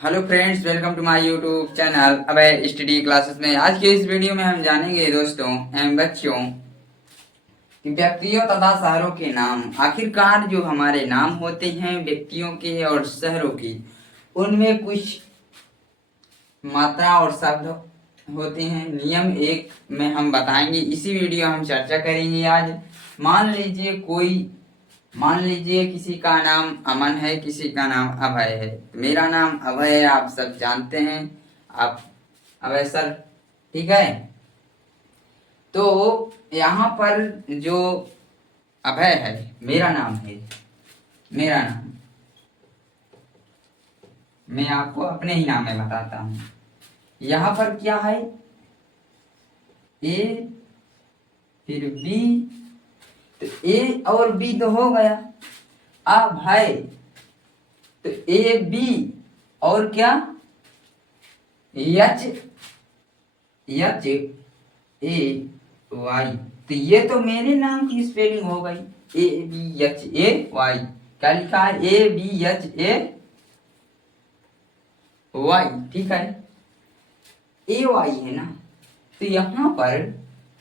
Hello friends, welcome to my YouTube channel Abhay study classes में। आज के इस वीडियो में हम जानेंगे दोस्तों एवं बच्चों कि व्यक्तियों तथा शहरों के नाम। आखिरकार जो हमारे नाम होते हैं व्यक्तियों के और शहरों की, उनमें कुछ मात्रा और शब्द होते हैं। नियम एक में हम बताएंगे, इसी वीडियो हम चर्चा करेंगे आज। मान लीजिए किसी का नाम अमन है, किसी का नाम अभय है। मेरा नाम अभय है, आप सब जानते हैं, आप अभय सर, ठीक है। तो यहाँ पर जो अभय है, मेरा नाम है, मेरा नाम मैं आपको अपने ही नाम में बताता हूँ। यहाँ पर क्या है, ए फिर बी, तो ए और बी तो हो गया। अब है तो ए बी और क्या, एच एच ए वाई। तो ये तो मेरे नाम की स्पेलिंग हो गई, A B H A Y. क्या लिखा है, A B H A Y, ठीक है। ए वाई है ना। तो यहाँ पर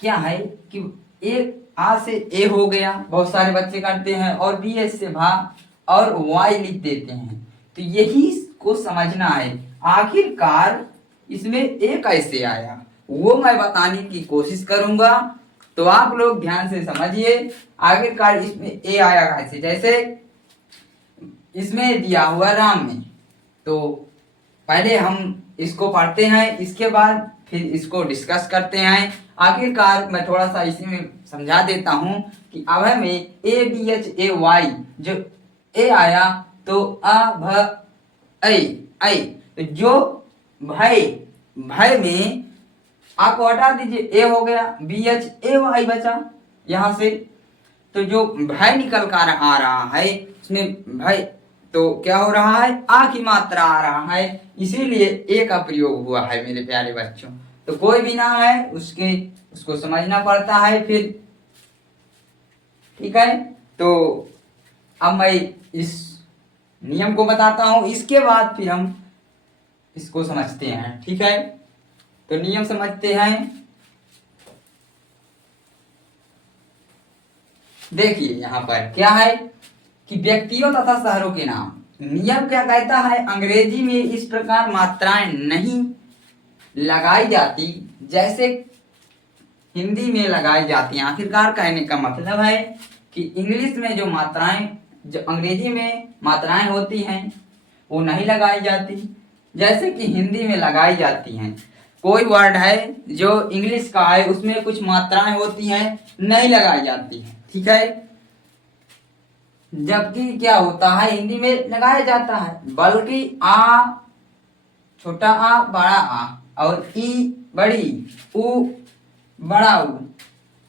क्या है कि ए आ से ए हो गया, बहुत सारे बच्चे करते हैं, और बी एस से भा और वाई लिख देते हैं। तो यही को समझना है, आखिरकार इसमें ए कैसे आया वो मैं बताने की कोशिश करूंगा। तो आप लोग ध्यान से समझिए, आखिरकार इसमें ए आया कैसे। जैसे इसमें दिया हुआ राम में, तो पहले हम इसको पढ़ते हैं, इसके बाद फिर इसको डिस्कस करते हैं। आखिरकार मैं थोड़ा सा इसी में समझा देता हूं कि अभय में A B H A Y जो ए आया, तो अ तो जो भय, भय में आपको हटा दीजिए, ए हो गया, बी एच ए वाई बचा यहां से। तो जो भय निकल कर आ रहा है उसमें भय, तो क्या हो रहा है, आ की मात्रा आ रहा है, इसीलिए ए का प्रयोग हुआ है मेरे प्यारे बच्चों। तो कोई भी नाम है उसको समझना पड़ता है फिर, ठीक है। तो अब मैं इस नियम को बताता हूं, इसके बाद फिर हम इसको समझते हैं, ठीक है। तो नियम समझते हैं। देखिए यहाँ पर क्या है कि व्यक्तियों तथा शहरों के नाम। नियम क्या कहता है, अंग्रेजी में इस प्रकार मात्राएं नहीं लगाई जाती जैसे हिंदी में लगाई जाती हैं। आखिरकार कहने का मतलब है कि इंग्लिश में जो मात्राएं, जो अंग्रेजी में मात्राएं होती हैं वो नहीं लगाई जाती जैसे कि हिंदी में लगाई जाती हैं। कोई वर्ड है जो इंग्लिश का है उसमें कुछ मात्राएं होती हैं, नहीं लगाई जाती हैं, ठीक है। जबकि क्या होता है, हिंदी में लगाया जाता है, बल्कि आ छोटा आ बड़ा आ और ई बड़ी उ बड़ा उ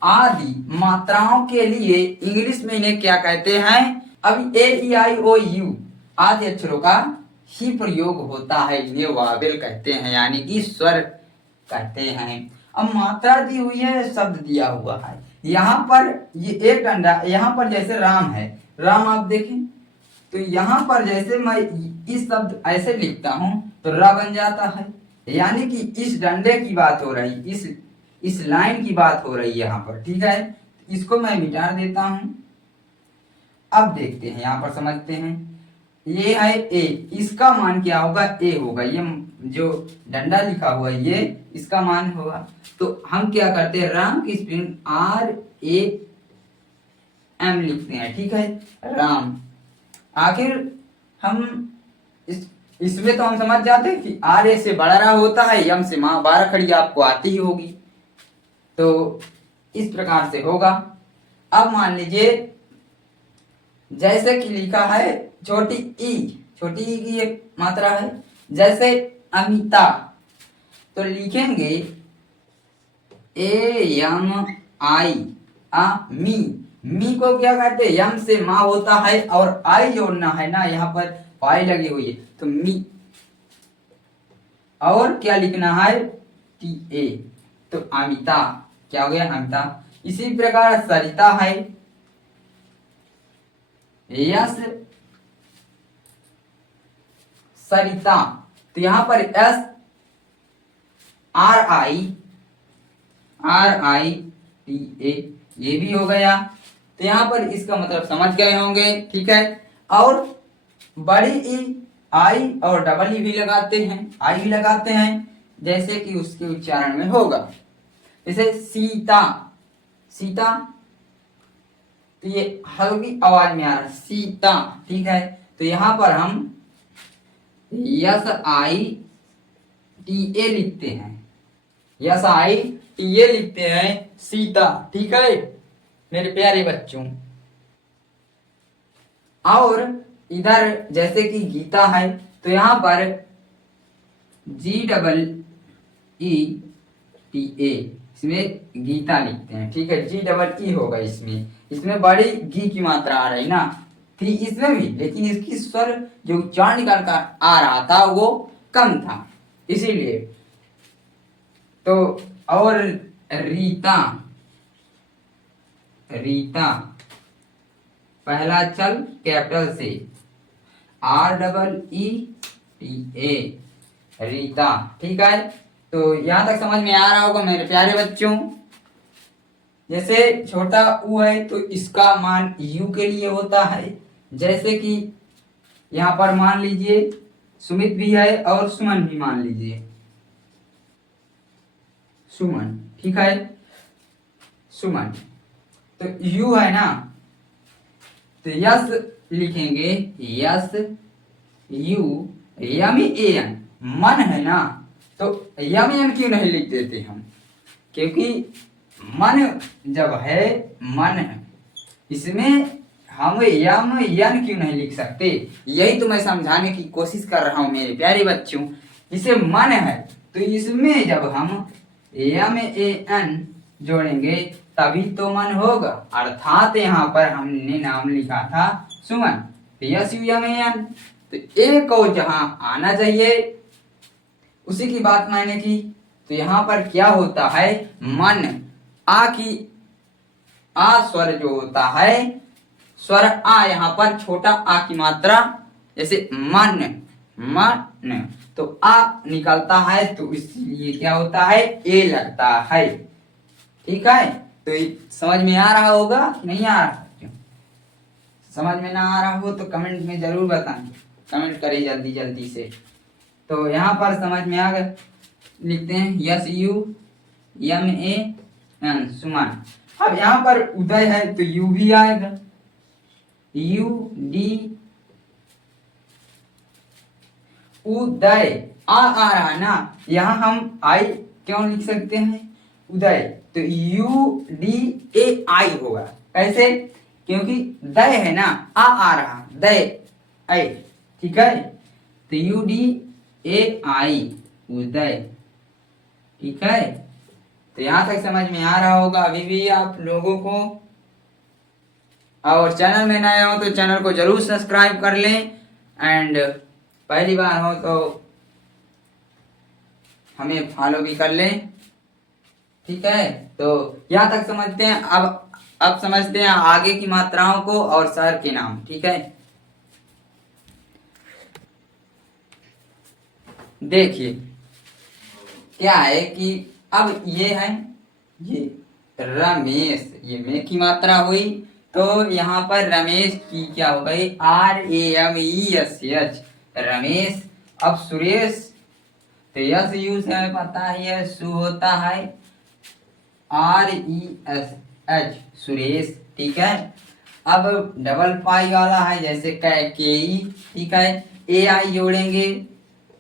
आदि मात्राओं के लिए इंग्लिश में इन्हें क्या कहते हैं, अभी ए ई आई ओ यू आदि अक्षरों का ही प्रयोग होता है, इन्हें वावेल कहते हैं, यानी कि स्वर कहते हैं। अब मात्रा दी हुई है, शब्द दिया हुआ है। यहाँ पर ये एक डंडा, यहाँ पर जैसे राम है, राम आप देखें, तो यहाँ पर जैसे मैं इस शब्द ऐसे लिखता हूं तो र बन जाता है, यानी कि इस डंडे की बात हो रही, इस लाइन की बात हो रही है यहाँ पर, ठीक है। इसको मैं मिटा देता हूं। अब देखते हैं, यहाँ पर समझते हैं। ये है ए, इसका मान क्या होगा, ए होगा। ये जो डंडा लिखा हुआ है ये इसका मान होगा। तो हम क्या करते हैं, राम की स्पेलिंग आर ए एम लिखते हैं, ठीक है, राम। आखिर हम इसमें तो हम समझ जाते हैं कि आर ए से बड़ा रा होता है, यम से माँ 12 खड़ी आपको आती ही होगी, तो इस प्रकार से होगा। अब मान लीजिए जैसे कि लिखा है छोटी ई की एक मात्रा है, जैसे अमिता, तो लिखेंगे ए यम आई आ मी को क्या कहते हैं, यम से माँ होता है और आई जोड़ना है ना, यहाँ पर पाई लगी हुई है, तो मी। और क्या लिखना है, टी ए, तो अमिता क्या हो गया, अमिता। इसी प्रकार सरिता है, यस सरिता, तो यहाँ पर SRITA ये भी हो गया। तो यहाँ पर इसका मतलब समझ गए होंगे, ठीक है। और बड़ी ई आई और डबल ई भी लगाते हैं, आई भी लगाते हैं, जैसे कि उसके उच्चारण में होगा। जैसे सीता, सीता, तो ये हल्की आवाज में आ रहा है सीता, ठीक है। तो यहां पर हम SITA लिखते हैं, SITA लिखते हैं सीता, ठीक है मेरे प्यारे बच्चों। और इधर जैसे कि गीता है, तो यहां पर GEETA इसमें गीता लिखते हैं, ठीक है। GEE होगा इसमें, इसमें बड़ी गी की मात्रा आ रही ना, थी इसमें भी, लेकिन इसकी स्वर जो उच्चारण निकाल कर आ रहा था वो कम था, इसीलिए। तो और रीता, रीता पहला अक्षर कैपिटल से REETA, रीता, ठीक है। तो यहां तक समझ में आ रहा होगा मेरे प्यारे बच्चों। जैसे छोटा ऊ है तो इसका मान यू के लिए होता है, जैसे कि यहाँ पर मान लीजिए सुमित भी है और सुमन भी मान लीजिए, सुमन, ठीक है, सुमन। तो यू है ना, तो यस लिखेंगे, यस यू, यम एन, मन है ना, तो यम एन क्यों नहीं लिख देते हम, क्योंकि मन जब है, मन है, इसमें हम यम यन क्यों नहीं लिख सकते, यही तो मैं समझाने की कोशिश कर रहा हूं मेरे प्यारे बच्चों। इसे मन है तो इसमें जब हम यम एन जोड़ेंगे तभी तो मन होगा, अर्थात यहाँ पर हमने नाम लिखा था सुमन, यस यू यम एन, तो एक को जहां आना चाहिए उसी की बात मैंने की। तो यहाँ पर क्या होता है, मन, आ की आ स्वर जो होता है, स्वर आ, यहाँ पर छोटा आ की मात्रा, जैसे मन, मन, तो आ निकलता है, तो इसलिए क्या होता है, ए लगता है, ठीक है। तो समझ में आ रहा होगा कि नहीं आ रहा? समझ में ना आ रहा हो तो कमेंट में जरूर बताएं, कमेंट करें जल्दी जल्दी से। तो यहाँ पर समझ में आ गया, लिखते हैं S U M A N, Suman. अब यहाँ पर उदय है तो यू भी आएगा, यू डी, उदय, आ रहा है ना, यहाँ हम आई क्यों लिख सकते हैं, उदय, तो यू डी ए आई होगा, कैसे, क्योंकि दय है ना, आ रहा, दय आई, ठीक है। तो यू डी ए आई, उदय, ठीक है। तो यहां तक समझ में आ रहा होगा अभी भी आप लोगों को। और चैनल में नए हो तो चैनल को जरूर सब्सक्राइब कर लें, एंड पहली बार हो तो हमें फॉलो भी कर लें, ठीक है। तो यहाँ तक समझते हैं, अब समझते हैं आगे की मात्राओं को और शहर के नाम, ठीक है। देखिए क्या है कि अब ये है, ये रमेश, ये मे की मात्रा हुई, तो यहाँ पर रमेश की क्या हो गई, RAMESH, रमेश। अब सुरेश, तो यस यू से हमें पता ही है, सु होता है RESH, सुरेश, ठीक है। अब डबल पाई वाला है, जैसे केई, ठीक है, AI जोड़ेंगे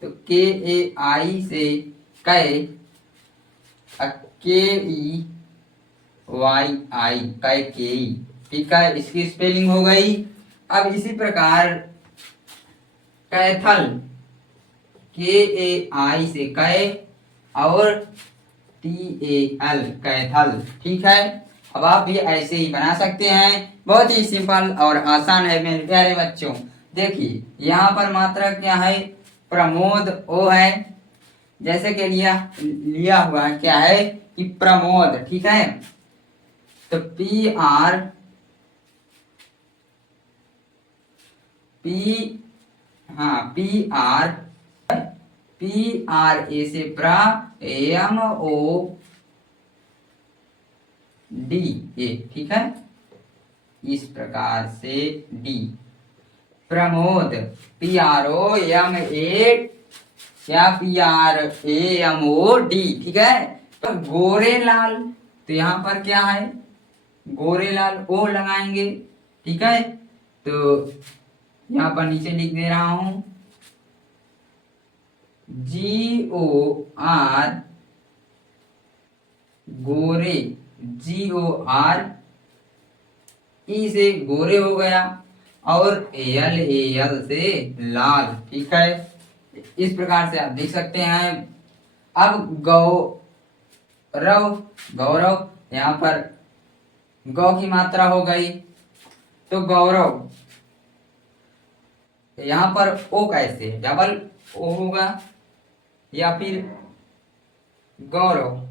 तो KAI से कै, KEYI, कै केई, ठीक है, इसकी स्पेलिंग हो गई। अब इसी प्रकार कैथल, KAI से कै और TAL, कैथल, ठीक है। अब आप भी ऐसे ही बना सकते हैं, बहुत ही सिंपल और आसान है मेरे प्यारे बच्चों। देखिए यहाँ पर मात्रा क्या है, प्रमोद, ओ है, जैसे कि लिया हुआ क्या है कि प्रमोद, ठीक है। तो PR PRA से प्रा, MOD ए, ठीक है। इस प्रकार से डी। प्रमोद PROMA या PRAMOD, ठीक है। तो गोरेलाल, तो यहाँ पर क्या है, गोरेलाल ओ लगाएंगे, ठीक है। तो यहाँ पर नीचे लिख दे रहा हूं GOR, गोरे, GOR ई से गोरे हो गया, और AL से लाल, ठीक है। इस प्रकार से आप देख सकते हैं। अब गौरव, गौरव, यहाँ पर गौ की मात्रा हो गई, तो गौरव, यहाँ पर ओ कैसे, डबल ओ होगा, या फिर गौरव,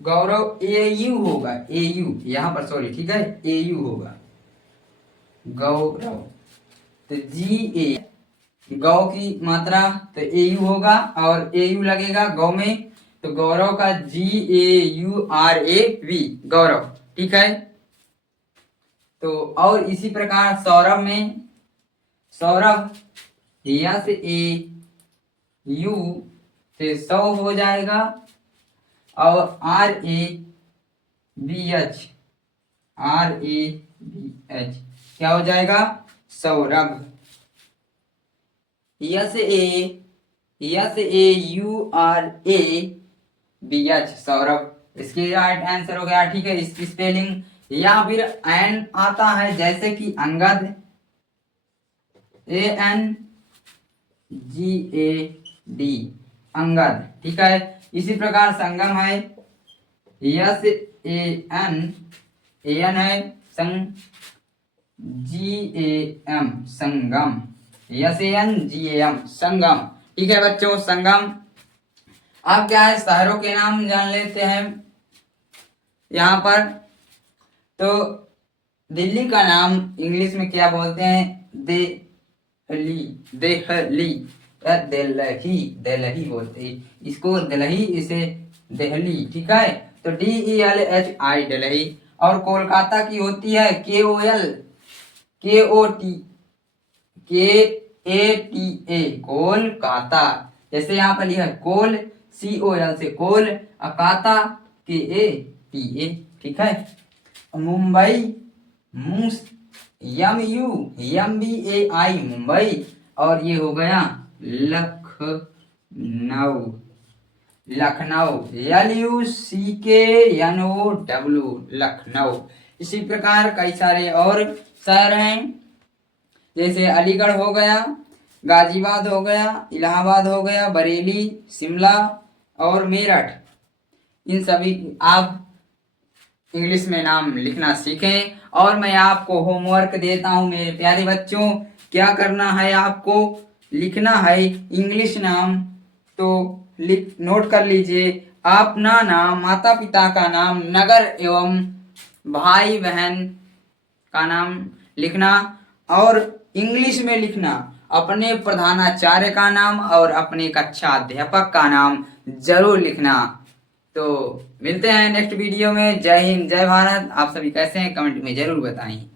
गौरव AU होगा, AU यहाँ पर, सॉरी, ठीक है, AU होगा गौरव। तो GA, गौ की मात्रा, तो AU होगा, और AU लगेगा गौ में, तो गौरव का GAURAV, गौरव, ठीक है। तो और इसी प्रकार सौरभ में, सौरभ या से AU से 100 हो जाएगा, और RABH, क्या हो जाएगा, सौरभ। यस AURABH, सौरभ, इसकी राइट आंसर हो गया, ठीक है। इसकी स्पेलिंग, या फिर एन आता है, जैसे कि अंगद, ANGAD, अंगद, ठीक है। इसी प्रकार संगम है, SAN है, GAM, संगम, SANGAM, संगम, ठीक है बच्चों, संगम। अब क्या है, शहरों के नाम जान लेते हैं यहाँ पर। तो दिल्ली का नाम इंग्लिश में क्या बोलते हैं, दिल्ली, दिल्ली, दिल्ली बोलते हैं इसको, दिल्ली, इसे दिल्ली, ठीक है। तो DELHI, दिल्ली। और कोलकाता की होती है KOLKATA, कोलकाता, जैसे यहाँ पर लिखा है कोल, COL से कोल, अकाता KATA, ठीक है। मुंबई, MUMBAI, मुंबई, और ये हो गया लखनऊ, लखनऊ, LUCKNOW, लखनऊ। इसी प्रकार कई सारे और शहर हैं, जैसे अलीगढ़ हो गया, गाजियाबाद हो गया, इलाहाबाद हो गया, बरेली, शिमला और मेरठ। इन सभी आप इंग्लिश में नाम लिखना सीखें। और मैं आपको होमवर्क देता हूं मेरे प्यारे बच्चों, क्या करना है, आपको लिखना है इंग्लिश नाम, तो नोट कर लीजिए, अपना नाम, माता पिता का नाम, नगर एवं भाई बहन का नाम लिखना, और इंग्लिश में लिखना अपने प्रधानाचार्य का नाम और अपने कक्षा अध्यापक का नाम जरूर लिखना। तो मिलते हैं नेक्स्ट वीडियो में। जय हिंद, जय भारत। आप सभी कैसे हैं कमेंट में जरूर बताएं।